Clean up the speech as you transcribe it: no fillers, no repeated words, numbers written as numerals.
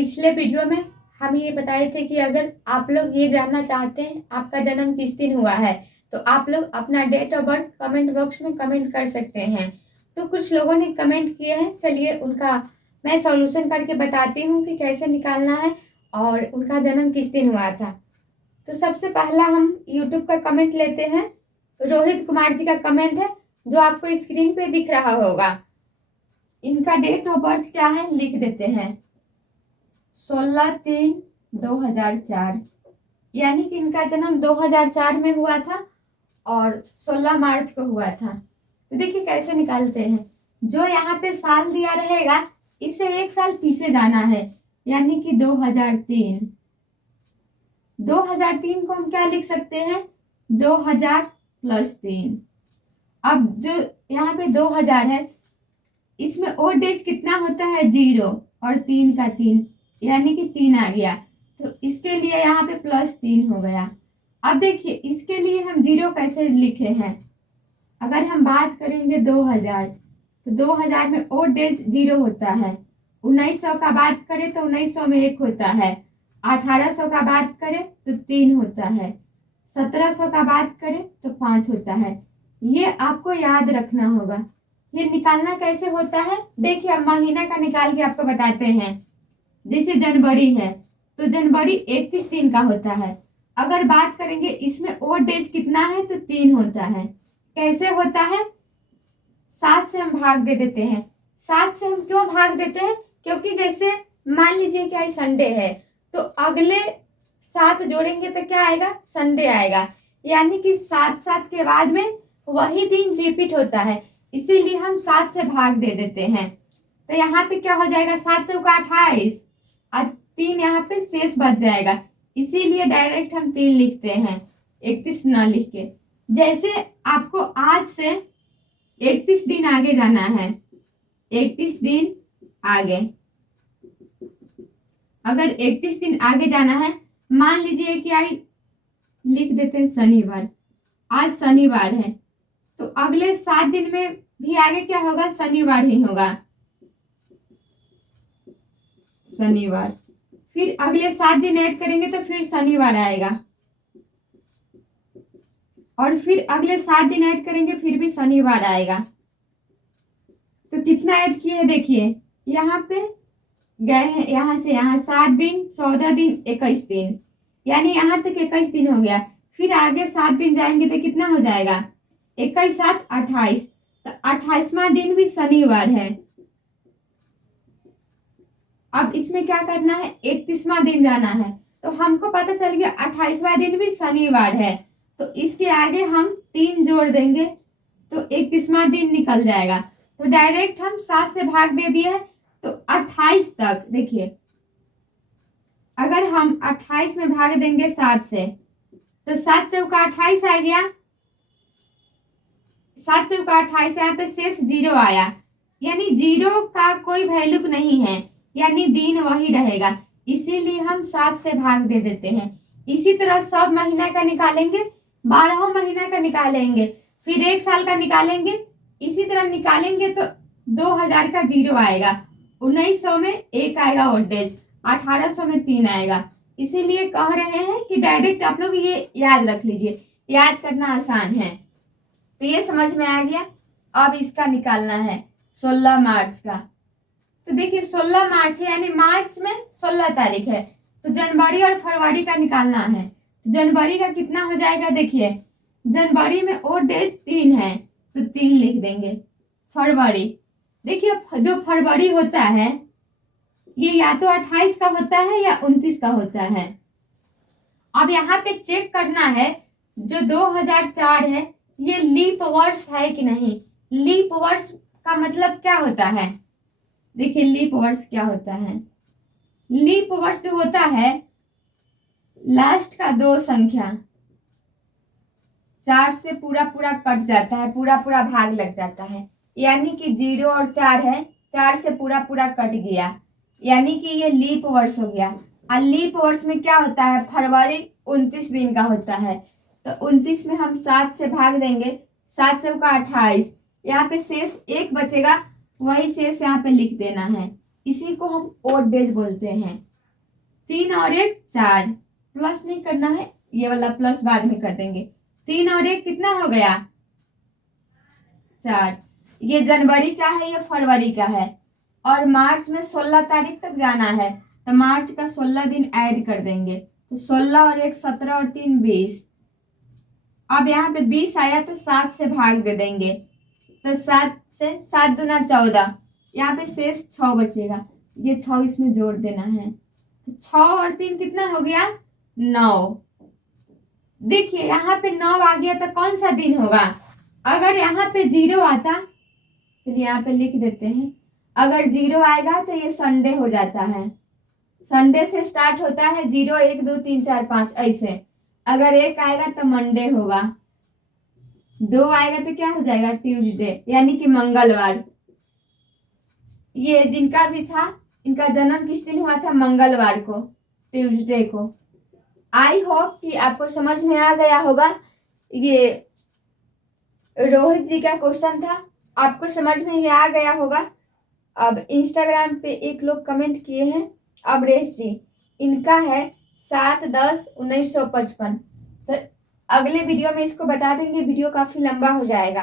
पिछले वीडियो में हम ये बताए थे कि अगर आप लोग ये जानना चाहते हैं आपका जन्म किस दिन हुआ है तो आप लोग अपना date of birth comment box में कमेंट कर सकते हैं। तो कुछ लोगों ने कमेंट किए हैं, चलिए उनका मैं सॉल्यूशन करके बताती हूँ कि कैसे निकालना है और उनका जन्म किस दिन हुआ था। तो सबसे पहला हम यूट्यूब का कमेंट लेते हैं। रोहित कुमार जी का कमेंट है जो आपको स्क्रीन पे दिख रहा होगा। इनका डेट ऑफ बर्थ क्या है लिख देते हैं, 16/3/2004, यानी कि इनका जन्म 2004 में हुआ था और 16 मार्च को हुआ था। तो देखिए कैसे निकालते हैं। जो यहाँ पे साल दिया रहेगा इसे एक साल पीछे जाना है, यानी कि 2003। 2003 को हम क्या लिख सकते हैं, 2000 + 3। अब जो यहाँ पे 2000 है इसमें ओड डेज कितना होता है, 0 और 3 का 3, यानी कि 3 आ गया। तो इसके लिए यहाँ पे +3 हो गया। अब देखिए इसके लिए हम 0 कैसे लिखे हैं। अगर हम बात करेंगे 2000 तो 2000 में ओड डेज 0 होता है। 1900 का बात करें तो 1900 में 1 होता है। 1800 का बात करें तो 3 होता है। 1700 का बात करें तो 5 होता है। ये आपको याद रखना होगा। ये निकालना कैसे होता है, देखिए अब महीना का निकाल के आपको बताते हैं। जैसे जनवरी है तो जनवरी 31 दिन का होता है। अगर बात करेंगे इसमें ओड डेज कितना है तो 3 होता है। कैसे होता है, 7 से हम भाग दे देते हैं। 7 से हम क्यों भाग देते हैं, क्योंकि जैसे मान लीजिए कि आज संडे है तो अगले 7 जोड़ेंगे तो क्या आएगा, संडे आएगा। यानी कि 7 के बाद में वही दिन रिपीट होता है, इसीलिए हम 7 से भाग दे देते हैं। तो यहाँ पे क्या हो जाएगा, 7 चौका 28 और 3 यहाँ पे शेष बच जाएगा, इसीलिए डायरेक्ट हम 3 लिखते हैं, 31 ना लिख के। जैसे आपको आज से 31 दिन आगे जाना है, 31 दिन आगे, अगर 31 दिन आगे जाना है, मान लीजिए कि आज लिख देते हैं शनिवार, आज शनिवार है तो अगले 7 दिन में भी आगे क्या होगा, शनिवार ही होगा, शनिवार। फिर अगले 7 दिन ऐड करेंगे तो फिर शनिवार आएगा और फिर अगले 7 दिन ऐड करेंगे फिर भी शनिवार आएगा। तो कितना ऐड किए हैं देखिए, यहाँ पे गए हैं यहाँ से यहाँ 7 दिन, 14 दिन, 21 दिन, यानी यहाँ तक 21 दिन हो गया। फिर आगे 7 दिन जाएंगे तो कितना हो जाएगा, 21 7 28, तो 28वां दिन भी शनिवार है। अब इसमें क्या करना है, 31वां दिन जाना है, तो हमको पता चल गया 28वां दिन भी शनिवार है, तो इसके आगे हम 3 जोड़ देंगे तो 31वां दिन निकल जाएगा। तो डायरेक्ट हम 7 से भाग दे दिए तो 28 तक। देखिए अगर हम 28 में भाग देंगे 7 से तो 7 चौका 28 आ गया, 7 चौका 28, यहाँ पे शेष 0 आया, यानी 0 का कोई वैल्यू नहीं है, यानी दिन वही रहेगा, इसीलिए हम 7 से भाग दे देते हैं। इसी तरह सब महीना का निकालेंगे, 12 महीना का निकालेंगे, फिर 1 साल का निकालेंगे, इसी तरह निकालेंगे तो 2000 का 0 आएगा, 1900 में 1 आएगा ओड डेज, 1800 में 3 आएगा। इसीलिए कह रहे हैं कि डायरेक्ट आप लोग ये याद रख लीजिए, याद करना आसान है। तो ये समझ में आ गया। अब इसका निकालना है 16 मार्च का। तो देखिए 16 मार्च है, यानी मार्च में 16 तारीख है, तो जनवरी और फरवरी का निकालना है। तो जनवरी का कितना हो जाएगा, देखिए जनवरी में ओड डेज 3 है तो 3 लिख देंगे। फरवरी, देखिए जो फरवरी होता है ये या तो 28 का होता है या 29 का होता है। अब यहाँ पे चेक करना है जो 2004 है ये लीप वर्ष है कि नहीं। लीप वर्ष का मतलब क्या होता है, देखिए लीप वर्ष क्या होता है। लीप वर्ष जो होता है लास्ट का 2 संख्या 4 से पूरा पूरा कट जाता है, पूरा पूरा भाग लग जाता है, यानी कि 0 और 4 है, 4 से पूरा पूरा कट गया, यानी कि ये लीप वर्ष हो गया। और लीप वर्ष में क्या होता है, फरवरी 29 दिन का होता है, तो 29 में हम 7 से भाग देंगे, 7 चौका 28, यहाँ पे शेष 1 बचेगा, वही शेष यहाँ पे लिख देना है। इसी को हम ओड डेज बोलते हैं। 3 और 1 4, प्लस नहीं करना है, ये वाला प्लस बाद में कर देंगे। 3 और 1 कितना हो गया 4। ये जनवरी का है, ये फरवरी का है, और मार्च में 16 तारीख तक जाना है, तो मार्च का 16 दिन ऐड कर देंगे, तो 16 और 1 17 और 3 20। अब यहाँ पे 20 आया तो 7 से भाग दे देंगे, तो 7 से 7 दूना 14, यहाँ पे शेष 6 बचेगा, ये 6 इसमें जोड़ देना है, तो 6 और 3 कितना हो गया 9। देखिए यहाँ पे 9 आ गया तो कौन सा दिन होगा, अगर यहाँ पे 0 आता, चलिए यहाँ पे लिख देते हैं, अगर 0 आएगा तो ये संडे हो जाता है, संडे से स्टार्ट होता है 0 1 2 3 4 5 ऐसे। अगर 1 आएगा तो मंडे होगा, 2 आएगा तो क्या हो जाएगा ट्यूसडे, यानी कि मंगलवार। ये जिनका भी था, इनका जन्म किस दिन हुआ था, मंगलवार को, ट्यूसडे को। आई होप कि आपको समझ में आ गया होगा। ये रोहित जी का क्वेश्चन था, आपको समझ में ये आ गया होगा। अब इंस्टाग्राम पे एक लोग कमेंट किए हैं, अमरेश जी, इनका है 7/10/1955। तो अगले वीडियो में इसको बता देंगे, वीडियो काफी लंबा हो जाएगा।